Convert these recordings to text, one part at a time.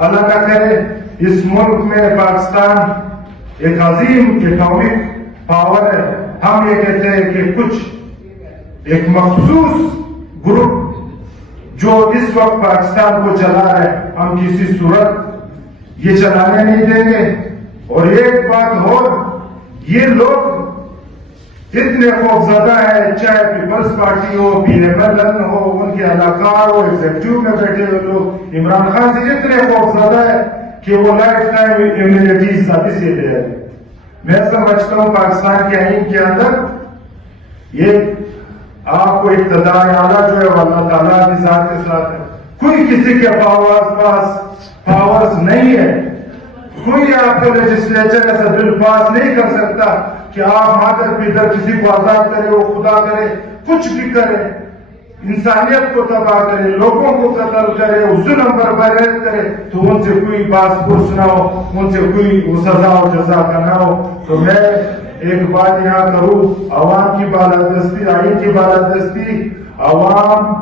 اللہ نہ کرے اس ملک میں پاکستان ایک عظیم اٹامک پاور ہے. ہم یہ کہتے ہیں کہ کچھ ایک مخصوص گروپ جو اس وقت پاکستان کو چلا رہا ہے, ہم کسی صورت یہ چلانے نہیں دیں گے. اور ایک بات اور, یہ لوگ اتنے خوفزدہ ہے, چاہے پیپلز پارٹی ہو, PMLN ہو, ان کے اہلکار ہو, ایگزیکٹو میں بیٹھے ہوئے لوگ عمران خان سے اتنے خوفزدہ ہے کہ وہ لائف ٹائم امیونٹی ذاتی سے دے رہے. میں سمجھتا ہوں پاکستان کے آئین کے اندر یہ آپ کو اقتدار اعلیٰ جو ہے وہ اللہ تعالیٰ کی ذات کے ساتھ ہے. کوئی کسی کے پاس پاورز نہیں ہے. کوئی آپ کو لیجسلیچر ایسا بل پاس نہیں کر سکتا کہ آپ مادر پیدر کسی کو آزاد کرے, وہ خدا کرے, کچھ بھی کرے, انسانیت کو تباہ کرے, لوگوں کو قتل کرے, ظلم پر برہت کرے, تو ان سے کوئی باس پرس نہ ہو, ان سے کوئی سزا و جزا کا نہ ہو. تو میں ایک بات یہاں کروں, عوام کی بالادستی, آئین کی بالادستی, عوام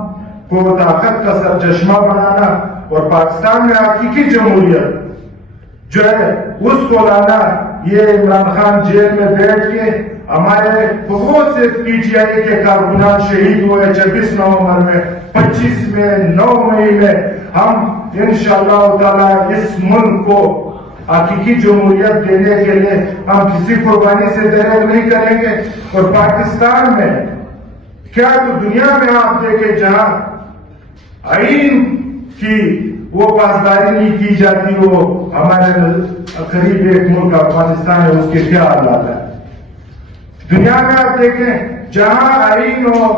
کو طاقت کا سرچشمہ بنانا اور پاکستان میں حقیقی جمہوریت جو ہے اس کو لانا. یہ عمران خان جیل میں بیٹھ کے ہمارے بہت سے PTI کے کارکنان شہید ہوئے 26 نومبر میں, 25 میں, 9 مئی میں. ہم انشاءاللہ تعالی اس ملک کو حقیقی جمہوریت دینے کے لیے ہم کسی قربانی سے دریغ نہیں کریں گے. اور پاکستان میں کیا تو دنیا میں آپ دیکھیں جہاں آئین کی وہ پاسداری نہیں کی جاتی, وہ ہمارے قریب ایک ملک افغانستان ہے, اس کے کیا حالات ہے. دنیا میں آپ دیکھیں جہاں آئین ہو,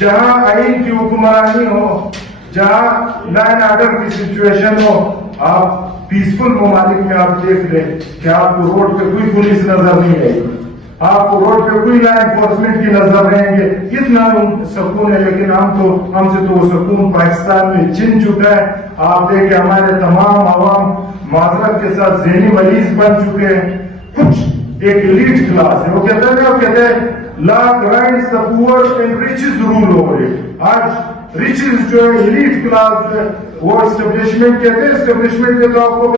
جہاں آئین کی حکمرانی ہو, جہاں لائن آرڈر کی سچویشن ہو, آپ پیسفل ممالک میں آپ دیکھ لیں کہ آپ کو روڈ پہ کوئی پولیس نظر نہیں آئے گی, آپ کو روڈ پہ کوئی لا انفورسمنٹ کی نظر رہیں گے, اتنا سکون ہے. لیکن ہم سے تو وہ سکون پاکستان میں چھن چکا ہے. آپ دیکھیں ہمارے تمام عوام معذرت کے ساتھ ذہنی مریض بن چکے ہیں. کچھ ایک ایلیٹ کلاس ہے, وہ کہتے ہیں لا grinds the poor and riches rule over it. آج ریچز جو ہے ایلیٹ کلاس جو ہے وہ اسٹیبلشمنٹ کہتے ہیں, اسٹیبلشمنٹ کے تو آپ کو